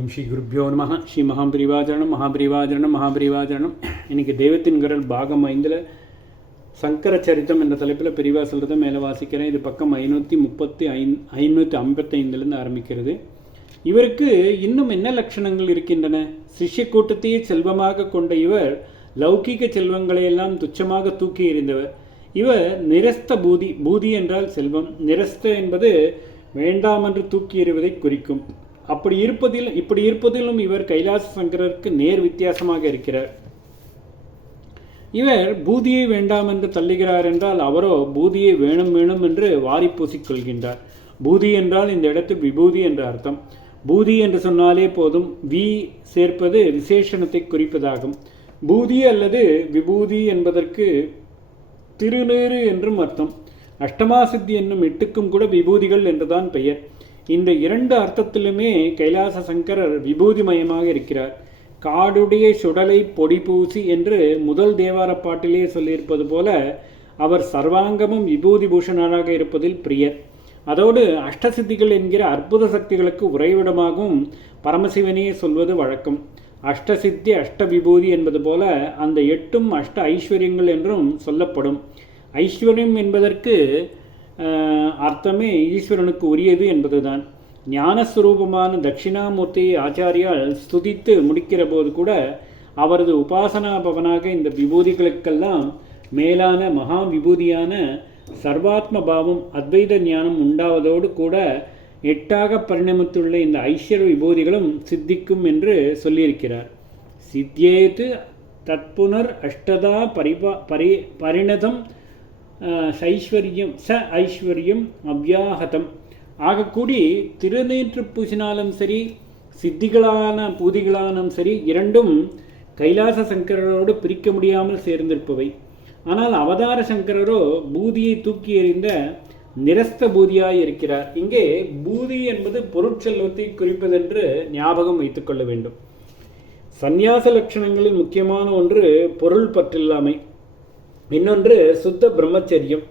ஓம் ஸ்ரீ குருப்பியோ நம. ஸ்ரீ மகாபிரிவாஜனம் மகாபிரிவாஜனம் மகாபிரிவாஜனம். இன்றைக்கி தெய்வத்தின் குரல் பாகம் 5 சங்கர சரித்தம் என்ற தலைப்பில் பிரிவா சொல்கிறத மேலே வாசிக்கிறேன். இது பக்கம் 555 ஆரம்பிக்கிறது. இவருக்கு இன்னும் என்ன லட்சணங்கள் இருக்கின்றன? சிஷ்ய கூட்டத்தையே செல்வமாக கொண்ட இவர் லௌகீக செல்வங்களையெல்லாம் துச்சமாக தூக்கி எறிந்தவர். இவர் நிரஸ்த பூதி. பூதி என்றால் செல்வம். நிரஸ்த என்பது வேண்டாமென்று தூக்கி எறிவதை குறிக்கும். இப்படி இருப்பதிலும் இவர் கைலாச சங்கரருக்கு நேர் வித்தியாசமாக இருக்கிறார். இவர் பூதியை வேண்டாம் என்று தள்ளுகிறார் என்றால், அவரோ பூதியை வேணும் வேணும் என்று வாரி பூசிக்கொள்கின்றார். பூதி என்றால் இந்த இடத்தில் விபூதி என்ற அர்த்தம். பூதி என்று சொன்னாலே போதும். வி சேர்ப்பது விசேஷணத்தை குறிப்பதாகும். பூதி அல்லது விபூதி என்பதற்கு திருநீறு என்றும் அர்த்தம். அஷ்டமாசித்தி என்னும் 8க்கும் கூட விபூதிகள் என்றுதான் பெயர். இந்த 2 அர்த்தத்திலுமே கைலாச சங்கரர் விபூதிமயமாக இருக்கிறார். காடுடைய சுடலை பொடி பூசி என்று முதல் தேவார பாட்டிலே சொல்லியிருப்பது போல அவர் சர்வாங்கமும் விபூதி பூஷணராக இருப்பதில் பிரியர். அதோடு அஷ்டசித்திகள் என்கிற அற்புத சக்திகளுக்கு உறைவிடமாகவும் பரமசிவனே சொல்வது வழக்கம். அஷ்டசித்தி அஷ்ட விபூதி என்பது போல அந்த 8ம் அஷ்ட ஐஸ்வர்யங்கள் என்றும் சொல்லப்படும். ஐஸ்வர்யம் என்பதற்கு அர்த்தமே ஈஸ்வரனுக்கு உரியது என்பதுதான். ஞானஸ்வரூபமான தட்சிணாமூர்த்தியை ஆச்சாரியால் ஸ்துதித்து முடிக்கிற போது கூட அவரது உபாசனா பவனாக இந்த விபூதிகளுக்கெல்லாம் மேலான மகா விபூதியான சர்வாத்ம பாவம் அத்வைத ஞானம் உண்டாவதோடு கூட 8ஆக பரிணமித்துள்ள இந்த ஐஸ்வர்ய விபூதிகளும் சித்திக்கும் என்று சொல்லியிருக்கிறார். சித்தியேத்து தத்புனர் அஷ்டதா பரிணதம் சைஸ்வர்யம் ஐஸ்வர்யம் அவ்யாஹதம். ஆகக்கூடி திருநீற்று பூசினாலும் சரி, சித்திகளான பூதிகளானும் சரி, 2ம் கைலாச சங்கரரோடு பிரிக்க முடியாமல் சேர்ந்திருப்பவை. ஆனால் அவதார சங்கரரோ பூதியை தூக்கி எறிந்த நிரஸ்த பூதியாய் இருக்கிறார். இங்கே பூதி என்பது பொருட்செல்வத்தை குறிப்பதென்று ஞாபகம் வைத்துக்கொள்ள வேண்டும். சந்நியாச லட்சணங்களில் முக்கியமான ஒன்று பொருள் பற்றில்லாமை, இன்னொன்று சுத்த பிரம்மச்சரியம்.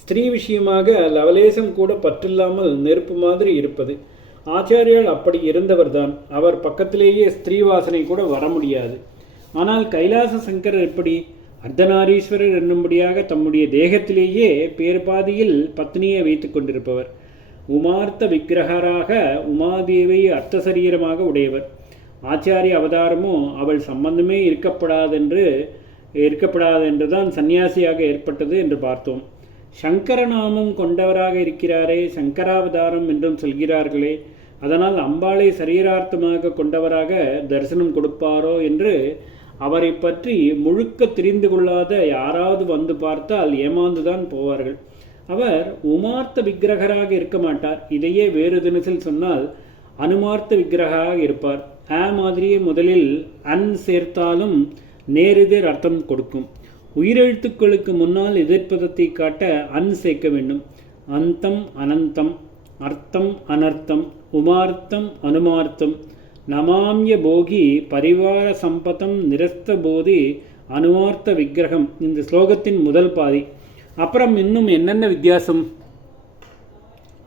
ஸ்திரீ விஷயமாக லவலேசம் கூட பற்றில்லாமல் நெருப்பு மாதிரி இருப்பது. ஆச்சாரியால் அப்படி இருந்தவர்தான். அவர் பக்கத்திலேயே ஸ்திரீ வாசனை கூட வர முடியாது. ஆனால் கைலாச சங்கரர் எப்படி? அர்த்தநாரீஸ்வரர் என்னும்படியாக தம்முடைய தேகத்திலேயே பேர்பாதியில் பத்னியை வைத்து கொண்டிருப்பவர். உமார்த்த விக்கிரகராக உமாதேவியை அர்த்த சரீரமாக உடையவர். ஆச்சாரிய அவதாரமோ அவள் சம்பந்தமே இருக்கப்படாதென்றுதான் சன்னியாசியாக ஏற்பட்டது என்று பார்த்தோம். சங்கரநாமம் கொண்டவராக இருக்கிறாரே, சங்கராவதாரம் என்றும் சொல்கிறார்களே, அதனால் அம்பாளை சரீரார்த்தமாக கொண்டவராக தரிசனம் கொடுப்பாரோ என்று அவரை பற்றி முழுக்க தெரிந்து கொள்ளாத யாராவது வந்து பார்த்தால் ஏமாந்துதான் போவார்கள். அவர் உமார்த்த விக்கிரகராக இருக்க மாட்டார். இதையே வேறு தினசில் சொன்னால் அனுமார்த்த விக்கிரகராக இருப்பார். மாதிரியே முதலில் அன் சேர்த்தாலும் நேரெதிர் அர்த்தம் கொடுக்கும். உயிரெழுத்துக்களுக்கு முன்னால் எதிர்ப்பதத்தை காட்ட அன் சேர்க்க வேண்டும். அந்தம் அனந்தம், அர்த்தம் அனர்த்தம், உமார்த்தம் அனுமார்த்தம். நமாம்ய போகி பரிவார சம்பதம் நிரஸ்த போதி அனுமார்த்த விக்கிரகம். இந்த ஸ்லோகத்தின் முதல் பாதி. அப்புறம் இன்னும் என்னென்ன வித்தியாசம்?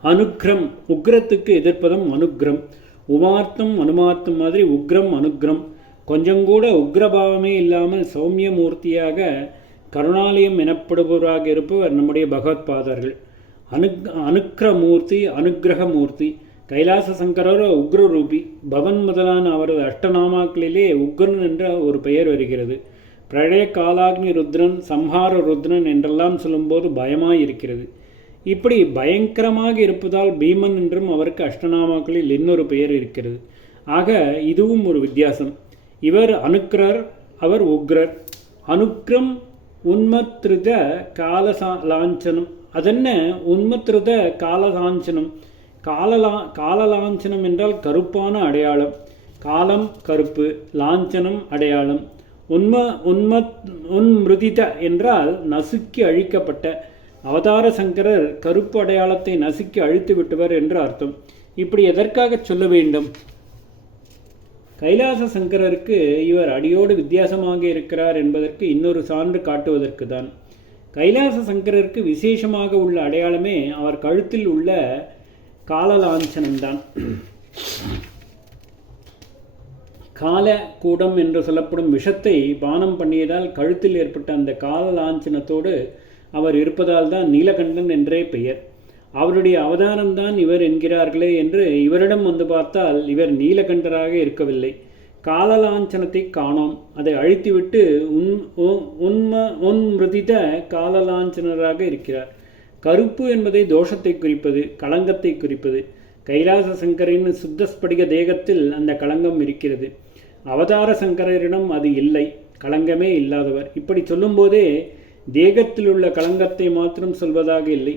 அனுக்ரம், உக்ரத்துக்கு எதிர்ப்பதம் அனுக்ரம். உமார்த்தம் அனுமார்த்தம் மாதிரி உக்ரம் அனுக்ரம். கொஞ்சம் கூட உக்ரபாவமே இல்லாமல் சௌமியமூர்த்தியாக கருணாலயம் எனப்படுபவராக இருப்பவர் நம்முடைய பகவத்பாதர்கள். அனுக்கிரமூர்த்தி, அனுகிரகமூர்த்தி. கைலாச சங்கரரோ உக்ரரூபி. பவன் முதலான அவரது அஷ்டநாமாக்களிலே உக்ரன் என்ற ஒரு பெயர் வருகிறது. பிரளய காலாக்னி ருத்ரன், சம்ஹார ருத்ரன் என்றெல்லாம் சொல்லும்போது பயமாயிருக்கிறது. இப்படி பயங்கரமாக இருப்பதால் பீமன் என்றும் அவருக்கு அஷ்டநாமாக்களில் இன்னொரு பெயர் இருக்கிறது. ஆக இதுவும் ஒரு வித்தியாசம். இவர் அனுக்கிரர், அவர் உக்ரர். அனுக்கிரம் உன்மத்ருத காலலாஞ்சனம். அதென்ன உன்மத்ருத காலலாஞ்சனம்? காலலாஞ்சனம் என்றால் கருப்பான அடையாளம். காலம் கருப்பு, லாஞ்சனம் அடையாளம். உன்மிருதித என்றால் நசுக்கி அழிக்கப்பட்ட. அவதார சங்கரர் கருப்பு அடையாளத்தை நசுக்கி அழித்து விட்டவர் என்று அர்த்தம். இப்படி எதற்காக சொல்ல வேண்டும்? கைலாச சங்கரருக்கு இவர் அடியோடு வித்தியாசமாக இருக்கிறார் என்பதற்கு இன்னொரு சான்று காட்டுவதற்கு தான். கைலாச சங்கரருக்கு விசேஷமாக உள்ள அடையாளமே அவர் கழுத்தில் உள்ள காலலாஞ்சனம்தான். கால கூடம் என்று சொல்லப்படும் விஷத்தை பானம் பண்ணியதால் கழுத்தில் ஏற்பட்ட அந்த கால லாஞ்சனத்தோடு அவர் இருப்பதால் தான் நீலகண்டன் என்றே பெயர். அவருடைய அவதாரம்தான் இவர் என்கிறார்களே என்று இவரிடம் வந்து பார்த்தால் இவர் நீலகண்டராக இருக்கவில்லை. காலலாஞ்சனத்தை காணோம், அதை அழித்துவிட்டு உன்மிருதித காலலாஞ்சனராக இருக்கிறார். கருப்பு என்பதை தோஷத்தை குறிப்பது, களங்கத்தை குறிப்பது. கைலாச சங்கரின் சுத்தஸ்படிக தேகத்தில் அந்த களங்கம் இருக்கிறது. அவதார சங்கரரிடம் அது இல்லை, களங்கமே இல்லாதவர். இப்படி சொல்லும்போதே தேகத்தில் உள்ள களங்கத்தை மாத்திரம் சொல்வதாக இல்லை,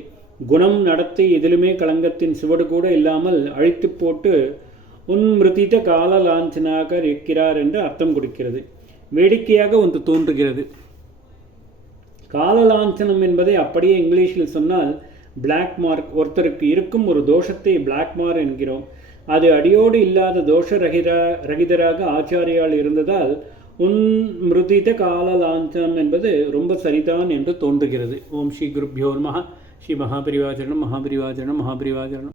குணம் நடத்தை எதிலுமே களங்கத்தின் சுவடு கூட இல்லாமல் அழித்து போட்டு உன்மிருதித கால லாஞ்சனாக இருக்கிறார் என்று அர்த்தம் கொடுக்கிறது. வேடிக்கையாக ஒன்று தோன்றுகிறது. காலலாஞ்சனம் என்பதை அப்படியே இங்கிலீஷில் சொன்னால் பிளாக் மார்க். ஒருத்தருக்கு இருக்கும் ஒரு தோஷத்தை பிளாக் மார்க் என்கிறோம். அது அடியோடு இல்லாத தோஷ ரகிதராக ஆச்சாரியால் இருந்ததால் உன்மிருதித காலலாஞ்சனம் என்பது ரொம்ப சரிதான் என்று தோன்றுகிறது. ஓம் ஸ்ரீ குருப்யோ நமஹ. ஸ்ரீ மகாபரிவாச்சரணம் மகாபரிவாச்சரணம் மகாபரிவாச்சரணம்.